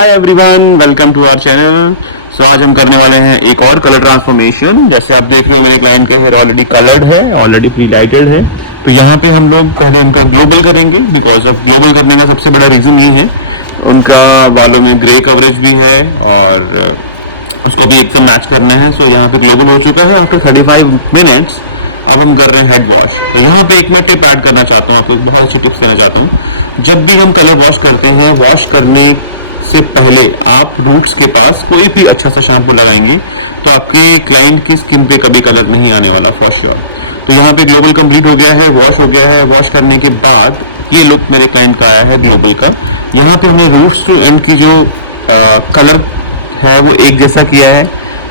Hi everyone, welcome to our channel. So आज हम करने वाले हैं एक और कलर ट्रांसफॉर्मेशन। जैसे आप देख रहे हैं मेरे क्लाइंट के हेयर ऑलरेडी कलर्ड है, ऑलरेडी प्री लाइटेड है। तो यहाँ पे हम लोग पहले उनका ग्लोबल करेंगे, बिकॉज ऑफ ग्लोबल करने का सबसे बड़ा रीज़न ये है उनका बालों में ग्रे कवरेज भी है और उसको भी एकदम मैच करना है। सो यहाँ पे ग्लोबल हो चुका है आफ्टर 35 मिनट्स। अब हम कर रहे हैं हेड वॉश। तो यहाँ पे एक मैं टिप ऐड करना चाहता हूँ, आपको एक बहुत अच्छी टिप्स देना चाहता हूँ। जब भी हम कलर वॉश करते हैं, वॉश करने से पहले आप रूट्स के पास कोई भी अच्छा सा शैम्पू लगाएंगे तो आपके क्लाइंट की स्किन पे कभी कलर नहीं आने वाला फॉर श्योर। तो यहाँ पे ग्लोबल कंप्लीट हो गया है, वॉश हो गया है। वॉश करने के बाद ये लुक मेरे क्लाइंट का आया है ग्लोबल का। यहाँ पे हमने रूट्स टू एंड की जो कलर है वो एक जैसा किया है,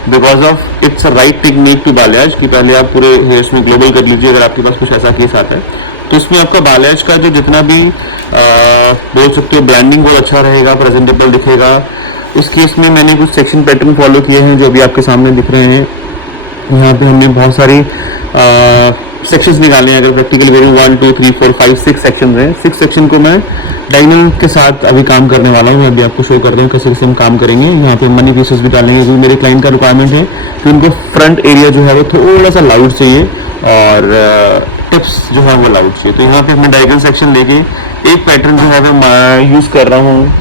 because of it's a right technique to बालियाज कि पहले आप पूरे हेयर्स में ग्लोबल कर लीजिए अगर आपके पास कुछ ऐसा केस आता है। तो इसमें आपका बालियाज का जो जितना भी बोल सकते हो ब्लैंडिंग बहुत अच्छा रहेगा, प्रेजेंटेबल दिखेगा। इस केस में मैंने कुछ सेक्शन पैटर्न फॉलो किए हैं जो अभी आपके सामने दिख रहे हैं। यहाँ पे हमने बहुत सारी सेक्शंस निकाले हैं। अगर प्रैक्टिकली वेरी 1 2 3 4 5 6 सेक्शन हैं। 6 सेक्शन को मैं डायगोनल के साथ अभी काम करने वाला हूँ। मैं अभी आपको शो कर रहे हैं कैसे कैसे हम काम करेंगे। यहाँ पे मनी पीसेस भी डालेंगे क्योंकि मेरे क्लाइंट का रिक्वायरमेंट है कि उनको फ्रंट एरिया जो है वो थोड़ा सा लाउड चाहिए और टिप्स जो है वो लाउड चाहिए। तो यहाँ पे हमने डायगोनल सेक्शन लेके एक पैटर्न जो है मैं यूज कर रहा हूँ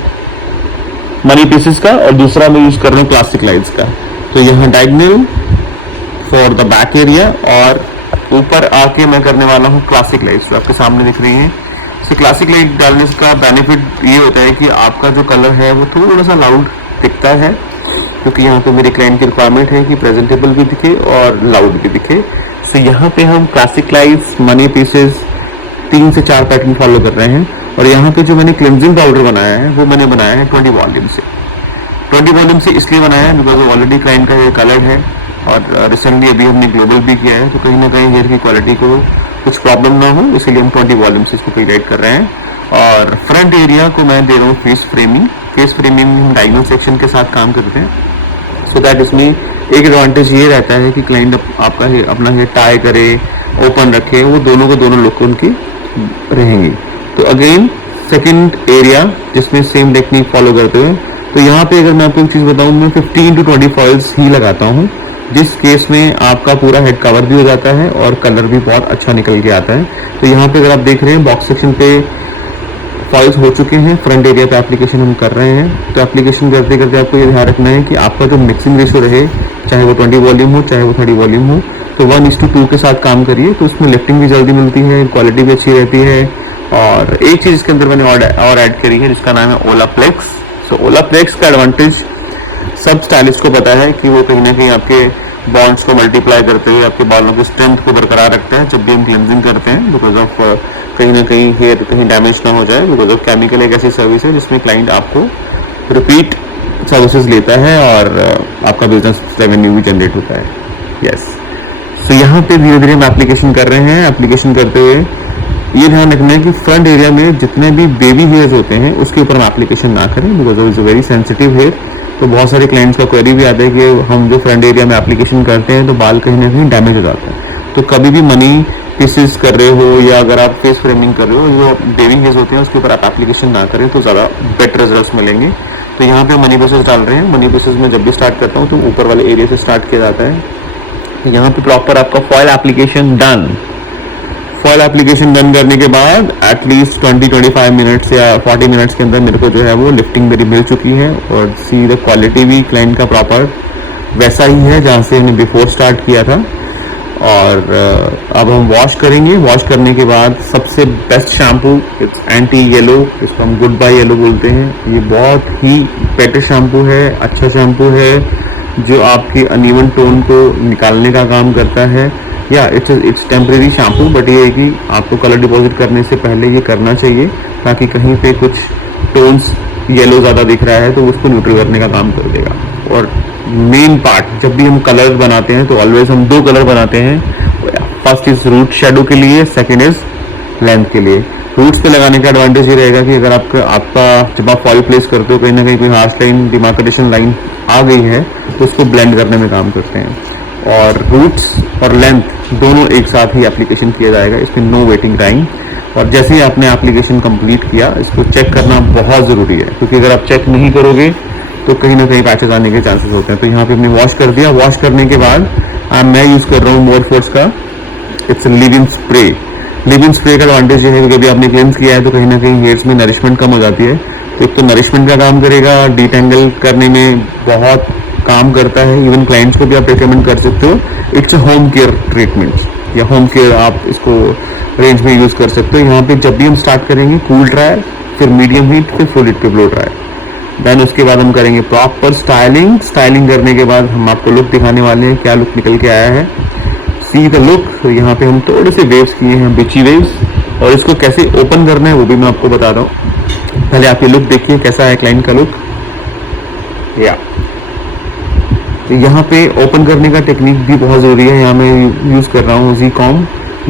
मनी पीसेस का और दूसरा मैं यूज कर रहा हूँ क्लासिक लाइट्स का। तो यहाँ diagonal for the back area और ऊपर आके मैं करने वाला हूँ क्लासिक लाइट्स जो आपके सामने दिख रही है। सो क्लासिक लाइट डालने का बेनिफिट ये होता है कि आपका जो कलर है वो थोड़ा सा लाउड दिखता है, क्योंकि यहाँ पे मेरे क्लाइंट की रिक्वायरमेंट है कि प्रेजेंटेबल भी दिखे और लाउड भी दिखे। सो यहाँ पे हम क्लासिक लाइट्स, मनी पीसेस 3 से 4 पैटर्न फॉलो कर रहे हैं। और यहाँ पे जो मैंने क्लिनजिंग पाउडर बनाया है वो मैंने बनाया है 20 वॉल्यूम से। 20 वॉल्यूम से इसलिए बनाया है बिकॉज ऑलरेडी क्लाइंट का हेयर कलर है और रिसेंटली अभी हमने ग्लोबल भी किया है, तो कहीं ना कहीं हेयर की क्वालिटी को कुछ प्रॉब्लम ना हो इसलिए हम 20 वॉल्यूम से इसको हाईलाइट कर रहे हैं। और फ्रंट एरिया को मैं दे रहा हूँ फेस फ्रेमिंग। फेस फ्रेमिंग में हम डायगोनल सेक्शन के साथ काम करते हैं, सो दैट इसमें एक एडवांटेज ये रहता है कि क्लाइंट आपका अपना हेयर टाई करे, ओपन रखे, वो दोनों को दोनों लुक उनकी रहेंगी। तो अगेन सेकेंड एरिया जिसमें सेम टेक्निक फॉलो करते हुए, तो यहाँ पे अगर मैं आपको एक चीज़ बताऊँ, मैं 15 to 20 फॉइल्स ही लगाता हूँ, जिस केस में आपका पूरा हेड कवर भी हो जाता है और कलर भी बहुत अच्छा निकल के आता है। तो यहाँ पे अगर आप देख रहे हैं बॉक्स सेक्शन पे फॉइल्स हो चुके हैं, फ्रंट एरिया पे एप्लीकेशन हम कर रहे हैं। तो एप्लीकेशन करते करते आपको ये ध्यान रखना है कि आपका जो मिक्सिंग रेशो रहे, चाहे वो 20 वॉल्यूम हो चाहे वो 30 वॉल्यूम हो, तो 1:2 के साथ काम करिए। तो उसमें लिफ्टिंग भी जल्दी मिलती है, क्वालिटी भी अच्छी रहती है। और एक चीज़ इसके अंदर मैंने और ऐड करी है जिसका नाम है ओलाप्लेक्स। सो ओलाप्लेक्स का एडवांटेज सब स्टाइलिस्ट को पता है कि वो कहीं ना कहीं आपके बॉन्ड्स को मल्टीप्लाई करते हुए आपके बालों की स्ट्रेंथ को बरकरार रखता है जब भी हम क्लेंजिंग करते हैं, बिकॉज ऑफ कहीं ना कहीं हेयर कहीं डैमेज ना हो जाए। बिकॉज ऑफ केमिकल एक ऐसी सर्विस है जिसमें क्लाइंट आपको रिपीट सर्विसेज लेता है और आपका बिजनेस रेवेन्यू भी जनरेट होता है। यस, सो यहाँ पे धीरे धीरे हम एप्लीकेशन कर रहे हैं। एप्लीकेशन करते हुए ये ध्यान रखना है कि फ्रंट एरिया में जितने भी बेबी हेयर्स होते हैं उसके ऊपर हम एप्लीकेशन ना करें, because it's a very sensitive hair. तो बहुत सारे क्लाइंट्स का क्वेरी भी आता है कि हम जो फ्रंट एरिया में एप्लीकेशन करते हैं तो बाल कहीं ना कहीं डैमेज हो जाते हैं। तो कभी भी मनी पीसेस कर रहे हो या अगर आप फेस फ्रेमिंग कर रहे हो, जो बेबी हेयर्स होते हैं उसके ऊपर आप एप्लीकेशन ना करें तो ज़्यादा बेटर रिजल्ट मिलेंगे। तो यहाँ पे मनी पीसेस डाल रहे हैं। मनी पीसेस में जब भी स्टार्ट करता हूँ तो ऊपर वाले एरिया से स्टार्ट किया जाता है। यहाँ पे प्रॉपर आपका foil application done. Foil application done करने के बाद एटलीस्ट 20-25 मिनट्स या 40 मिनट्स के अंदर मेरे को जो है वो लिफ्टिंग मेरी मिल चुकी है और सी द क्वालिटी भी क्लाइंट का प्रॉपर वैसा ही है जहाँ से हमने बिफोर स्टार्ट किया था। और अब हम वॉश करेंगे। वॉश करने के बाद सबसे best shampoo it's anti yellow, इसको हम गुड बाय येलो बोलते हैं। ये बहुत ही बेटर शैम्पू है, अच्छा शैम्पू है जो आपकी अनइवन टोन को निकालने का काम करता है। या इट्स टेम्परेरी शैम्पू, बट ये है कि आपको कलर डिपॉजिट करने से पहले ये करना चाहिए ताकि कहीं पे कुछ टोन्स येलो ज़्यादा दिख रहा है तो उसको न्यूट्रल करने का काम कर देगा। और मेन पार्ट जब भी हम कलर बनाते हैं तो ऑलवेज हम 2 कलर बनाते हैं। फर्स्ट इज रूट शेडो के लिए, सेकेंड इज लेंथ के लिए। रूट्स पे लगाने का एडवांटेज ये रहेगा कि अगर आपका जब आप फॉल प्लेस करते हो कहीं ना कहीं कोई हार्श लाइन, डिमार्केशन लाइन आ गई है तो उसको ब्लेंड करने में काम करते हैं। और रूट्स और लेंथ दोनों एक साथ ही एप्लीकेशन किया जाएगा, इसमें नो वेटिंग टाइम। और जैसे ही आपने एप्लीकेशन कंप्लीट किया, इसको चेक करना बहुत ज़रूरी है, क्योंकि अगर आप चेक नहीं करोगे तो कहीं ना कहीं पैचेस आने के चांसेस होते हैं। तो यहाँ पे हमने वॉश कर दिया। वॉश करने के बाद मैं यूज़ कर रहा हूँ मोरफोर्स का it's live in spray. Live in spray का एडवांटेज ये है कि कभी आपने क्लेंस किया है तो कहीं ना कहीं हेयर्स में नरिशमेंट कम हो जाती है। तो एक तो नरिशमेंट का काम करेगा, डिटेंगल करने में बहुत काम करता है। इवन क्लाइंट्स को भी आप रिकमेंड कर सकते हो। It's a home care treatment या होम केयर आप इसको रेंज में यूज़ कर सकते हो। यहाँ पे जब भी हम स्टार्ट करेंगे कूल ड्रायर, फिर मीडियम हीट, फिर फुल हीट पे ब्लो ड्रायर। देन उसके बाद हम करेंगे प्रॉपर स्टाइलिंग। स्टाइलिंग करने के बाद हम आपको लुक दिखाने वाले हैं, क्या लुक निकल के आया है। सी द लुक। तो यहाँ पे हम थोड़े से वेव्स किए हैं, बिची वेव्स, और इसको कैसे ओपन करना है वो भी मैं आपको बता रहा हूँ। पहले आप ये लुक देखिए कैसा है क्लाइंट का लुक। या तो यहाँ पे ओपन करने का टेक्निक भी बहुत ज़रूरी है। यहाँ मैं यूज़ कर रहा हूँ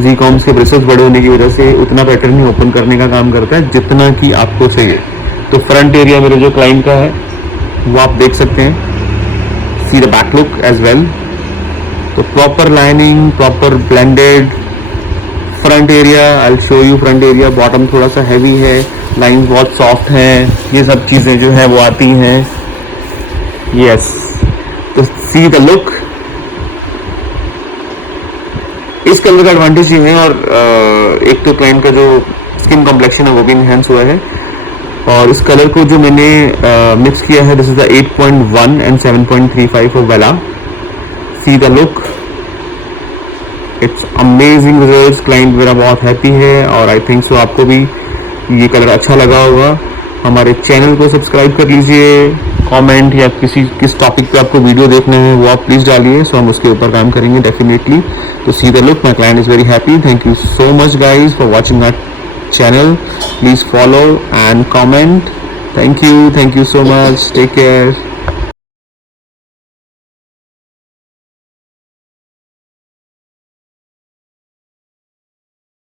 जी कॉम्स के ब्रशेस बड़े होने की वजह से उतना पैटर्न नहीं ओपन करने का काम करता है जितना कि आपको चाहिए। तो फ्रंट एरिया मेरे जो क्लाइंट का है वो आप देख सकते हैं। See the back look as well. तो proper lining, proper blended front area. I will show you front area. Bottom थोड़ा सा हैवी है, लाइंस बहुत सॉफ्ट हैं, ये सब चीज़ें जो है वो आती हैं। यस, तो सी द लुक। इस कलर का एडवांटेज ये है, और एक तो क्लाइंट का जो स्किन कॉम्प्लेक्शन है वो भी इनहेंस हुआ है। और इस कलर को जो मैंने मिक्स किया है, this is the 8.1 and 7.35 of Wella. See the look, it's amazing results. Client मेरा बहुत हैप्पी है और आई थिंक सो आपको भी ये कलर अच्छा लगा होगा। हमारे चैनल को सब्सक्राइब कर लीजिए। कमेंट या किस टॉपिक पे आपको वीडियो देखना है वो आप प्लीज़ डालिए, सो हम उसके ऊपर काम करेंगे डेफिनेटली। तो सी the look, my client is very happy. Thank you so much guys for watching my channel. Please follow and comment. Thank you so much. Take care.